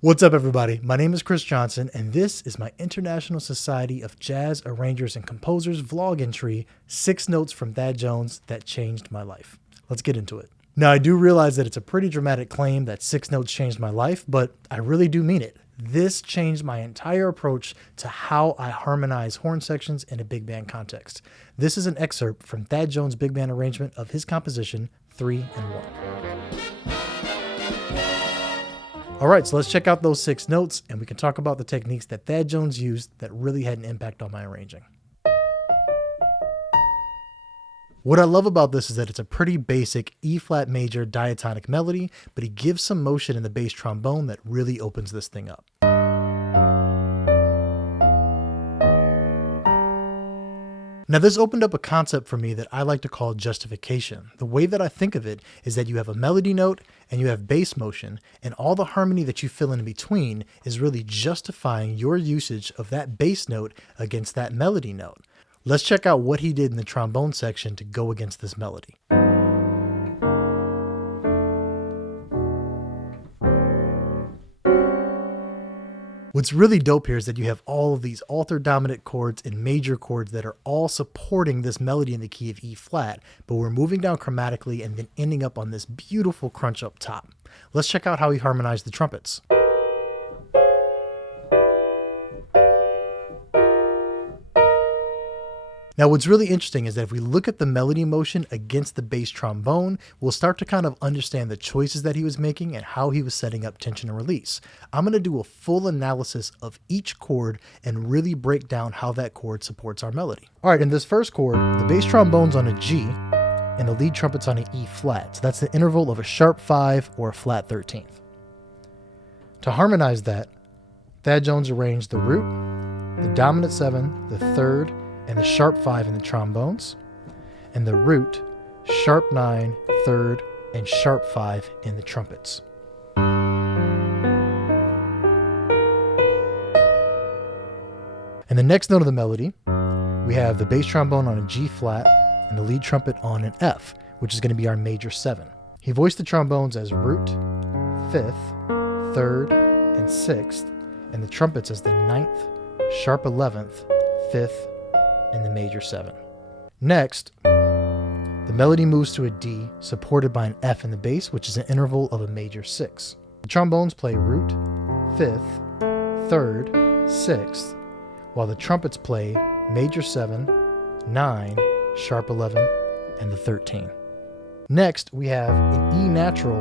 What's up, everybody? My name is Chris Johnson, and this is my International Society of Jazz Arrangers and Composers vlog entry, 6 Notes from Thad Jones That Changed My Life. Let's get into it. Now, I do realize that it's a pretty dramatic claim that 6 notes changed my life, but I really do mean it. This changed my entire approach to how I harmonize horn sections in a big band context. This is an excerpt from Thad Jones' big band arrangement of his composition, 3 and 1. All right, so let's check out those 6 notes and we can talk about the techniques that Thad Jones used that really had an impact on my arranging. What I love about this is that it's a pretty basic E-flat major diatonic melody, but he gives some motion in the bass trombone that really opens this thing up. Now, this opened up a concept for me that I like to call justification. The way that I think of it is that you have a melody note and you have bass motion, and all the harmony that you fill in between is really justifying your usage of that bass note against that melody note. Let's check out what he did in the trombone section to go against this melody. What's really dope here is that you have all of these alter dominant chords and major chords that are all supporting this melody in the key of E flat, but we're moving down chromatically and then ending up on this beautiful crunch up top. Let's check out how he harmonized the trumpets. Now, what's really interesting is that if we look at the melody motion against the bass trombone, we'll start to kind of understand the choices that he was making and how he was setting up tension and release. I'm going to do a full analysis of each chord and really break down how that chord supports our melody. All right, in this first chord, the bass trombone's on a G and the lead trumpet's on an E flat. So that's the interval of a sharp 5 or a flat 13th. To harmonize that, Thad Jones arranged the root, the dominant 7, the 3rd, and the sharp 5 in the trombones, and the root, sharp 9, 3rd, and sharp 5 in the trumpets. And the next note of the melody, we have the bass trombone on a G flat and the lead trumpet on an F, which is going to be our major 7. He voiced the trombones as root, 5th, 3rd, and 6th, and the trumpets as the 9th, sharp 11th, 5th, and the major 7. Next, the melody moves to a D supported by an F in the bass, which is an interval of a major 6. The trombones play root, 5th, 3rd, 6th, while the trumpets play major 7, 9, sharp 11, and the 13. Next, we have an E natural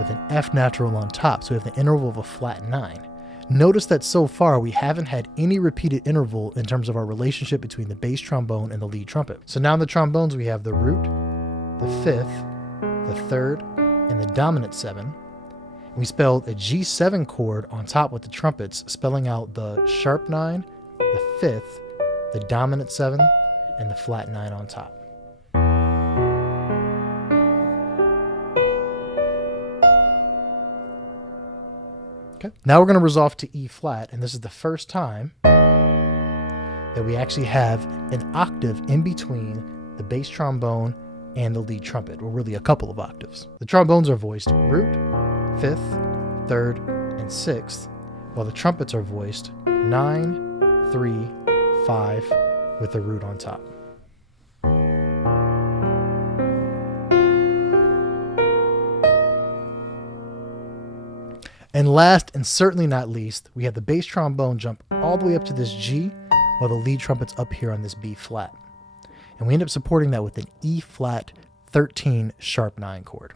with an F natural on top, so we have the interval of a flat 9. Notice that so far we haven't had any repeated interval in terms of our relationship between the bass trombone and the lead trumpet. So now in the trombones we have the root, the 5th, the 3rd, and the dominant 7. And we spelled a G7 chord on top with the trumpets, spelling out the sharp 9, the 5th, the dominant 7, and the flat 9 on top. Okay. Now we're going to resolve to E flat, and this is the first time that we actually have an octave in between the bass trombone and the lead trumpet, or really a couple of octaves. The trombones are voiced root, 5th, 3rd, and 6th, while the trumpets are voiced 9, 3, 5, with the root on top. And last, and certainly not least, we have the bass trombone jump all the way up to this G, while the lead trumpet's up here on this B flat. And we end up supporting that with an E flat 13 sharp 9 chord.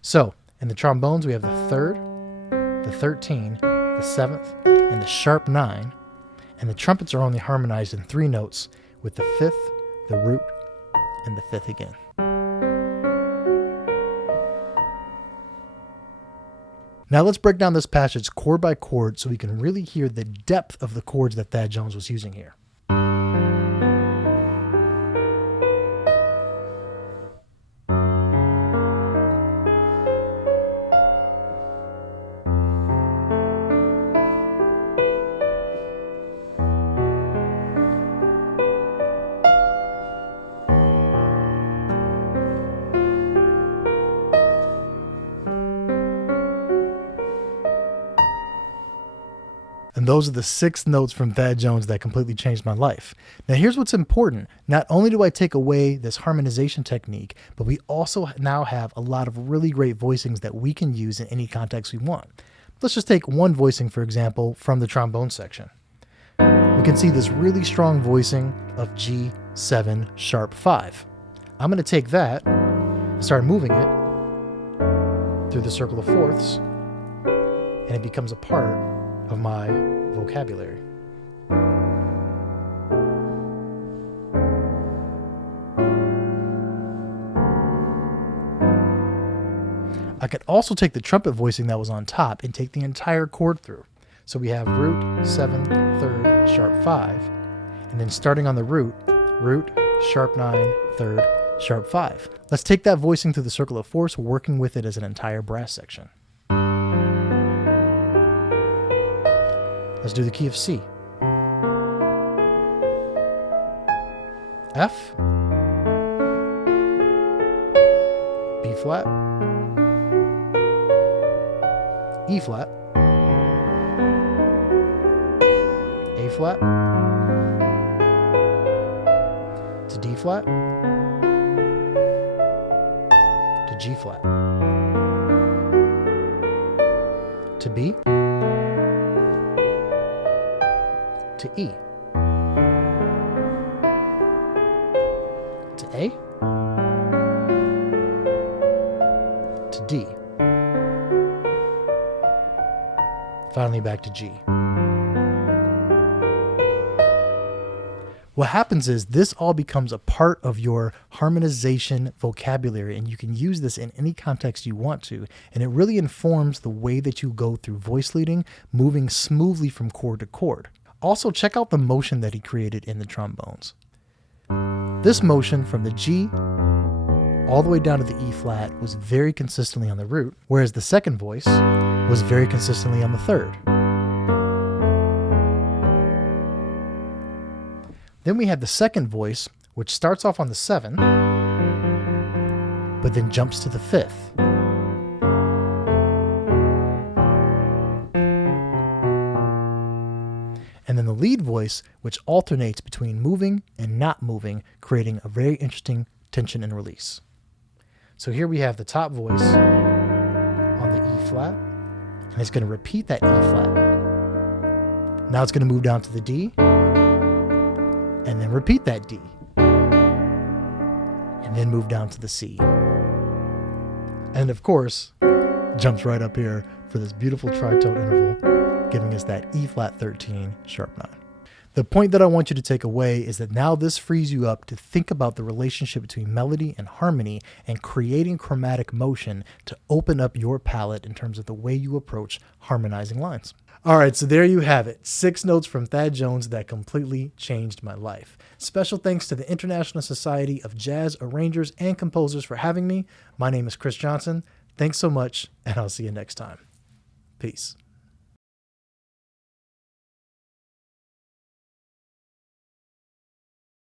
So, in the trombones, we have the 3rd, the 13, the 7th, and the sharp 9. And the trumpets are only harmonized in 3 notes with the 5th, the root, and the 5th again. Now let's break down this passage chord by chord so we can really hear the depth of the chords that Thad Jones was using here. And those are the 6 notes from Thad Jones that completely changed my life. Now here's what's important. Not only do I take away this harmonization technique, but we also now have a lot of really great voicings that we can use in any context we want. Let's just take one voicing, for example, from the trombone section. We can see this really strong voicing of G7 sharp 5. I'm going to take that, start moving it through the circle of fourths, and it becomes a part of my vocabulary. I could also take the trumpet voicing that was on top and take the entire chord through. So we have root, 7, 3rd, sharp 5, and then starting on the root, sharp 9, 3rd, sharp 5. Let's take that voicing through the circle of fourths, working with it as an entire brass section. Let's do the key of C. F, B flat, E flat, A flat, to D flat, to G flat, to B, to E, to A, to D, finally back to G. What happens is this all becomes a part of your harmonization vocabulary, and you can use this in any context you want to, and it really informs the way that you go through voice leading, moving smoothly from chord to chord. Also, check out the motion that he created in the trombones. This motion from the G all the way down to the E flat was very consistently on the root, whereas the second voice was very consistently on the 3rd. Then we have the second voice, which starts off on the 7, but then jumps to the 5th. And then the lead voice, which alternates between moving and not moving, creating a very interesting tension and release. So here we have the top voice on the E flat, and it's going to repeat that E flat. Now it's going to move down to the D, and then repeat that D, and then move down to the C. And of course, jumps right up here for this beautiful tritone interval, giving us that E flat 13 sharp 9. The point that I want you to take away is that now this frees you up to think about the relationship between melody and harmony and creating chromatic motion to open up your palette in terms of the way you approach harmonizing lines. All right, so there you have it. 6 notes from Thad Jones that completely changed my life. Special thanks to the International Society of Jazz Arrangers and Composers for having me. My name is Kris Johnson. Thanks so much, and I'll see you next time. Peace.